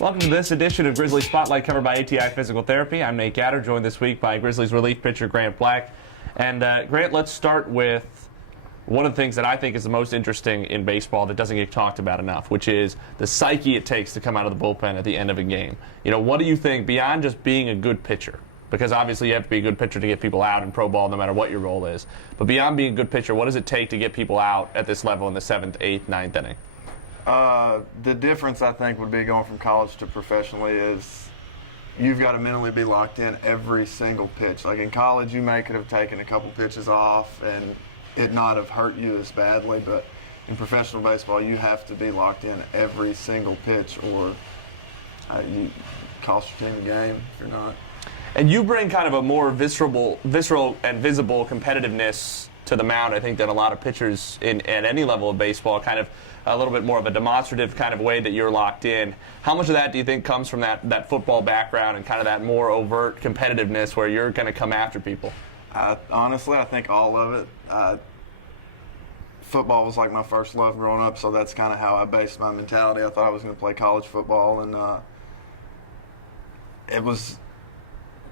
Welcome to this edition of Grizzlies Spotlight, covered by ATI Physical Therapy. I'm Nate Gatter, joined this week by Grizzlies relief pitcher Grant Black. And Grant, let's start with one of the things that I think is the most interesting in baseball that doesn't get talked about enough, which is the psyche it takes to come out of the bullpen at the end of a game. You know, what do you think, beyond just being a good pitcher? Because obviously you have to be a good pitcher to get people out in pro ball no matter what your role is. But beyond being a good pitcher, what does it take to get people out at this level in the 7th, 8th, 9th inning? The difference, I think, would be going from college to professionally is you've got to mentally be locked in every single pitch. Like in college, you may could have taken a couple pitches off and it not have hurt you as badly, but in professional baseball, you have to be locked in every single pitch or you cost your team the game if you're not. And you bring kind of a more visceral and visible competitiveness to the mound, I think, than a lot of pitchers at any level of baseball, kind of a little bit more of a demonstrative kind of way that you're locked in. How much of that do you think comes from that football background and kind of that more overt competitiveness where you're going to come after people? Honestly, I think all of it. Football was like my first love growing up, so that's kind of how I based my mentality. I thought I was going to play college football, and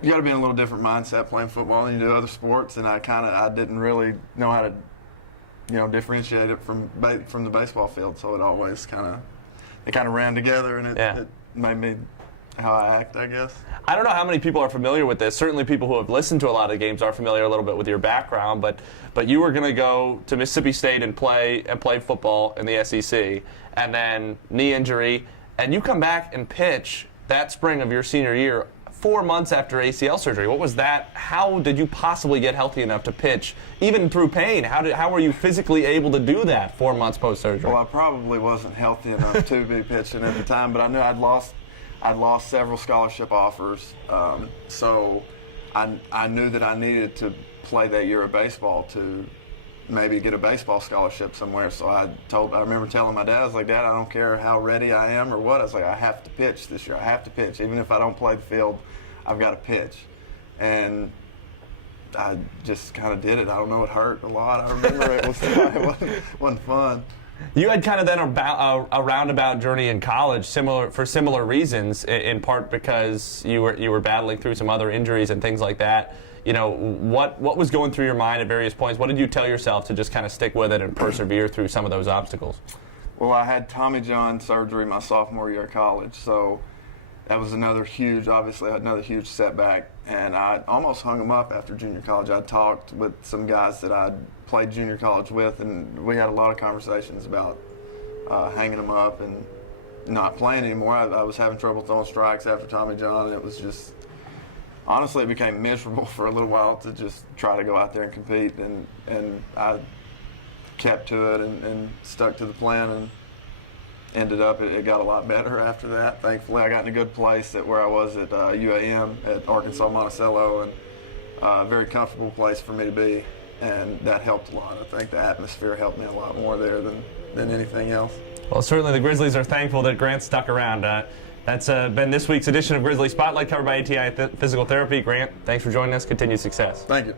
you got to be in a little different mindset playing football than you do other sports, and I didn't really know how to differentiate it from the baseball field, so it always kind of ran together, and it made me how I act, I guess. I don't know how many people are familiar with this. Certainly people who have listened to a lot of games are familiar a little bit with your background, but you were going to go to Mississippi State and play football in the SEC, and then knee injury, and you come back and pitch that spring of your senior year 4 months after ACL surgery. What was that? How did you possibly get healthy enough to pitch, even through pain? How were you physically able to do that 4 months post-surgery? Well, I probably wasn't healthy enough to be pitching at the time, but I knew I'd lost several scholarship offers, so I knew that I needed to play that year of baseball to maybe get a baseball scholarship somewhere. So I remember telling my dad, I was like, Dad, I don't care how ready I am or what. I was like, I have to pitch this year. I have to pitch. Even if I don't play the field, I've got to pitch. And I just kind of did it. I don't know, it hurt a lot. I remember it wasn't fun. You had kind of then a roundabout journey in college, for similar reasons, in part because you were battling through some other injuries and things like that. You know, what was going through your mind at various points? What did you tell yourself to just kind of stick with it and persevere through some of those obstacles? Well, I had Tommy John surgery my sophomore year of college, so that was another huge setback, and I almost hung him up after junior college. I talked with some guys that I'd played junior college with, and we had a lot of conversations about hanging him up and not playing anymore. I was having trouble throwing strikes after Tommy John, and it was just, honestly, it became miserable for a little while to just try to go out there and compete, and I kept to it and stuck to the plan, and ended up, it got a lot better after that. Thankfully, I got in a good place where I was at UAM at Arkansas Monticello, and a very comfortable place for me to be, and that helped a lot. I think the atmosphere helped me a lot more there than anything else. Well, certainly the Grizzlies are thankful that Grant stuck around. That's been this week's edition of Grizzlies Spotlight, covered by ATI Physical Therapy. Grant, thanks for joining us. Continued success. Thank you.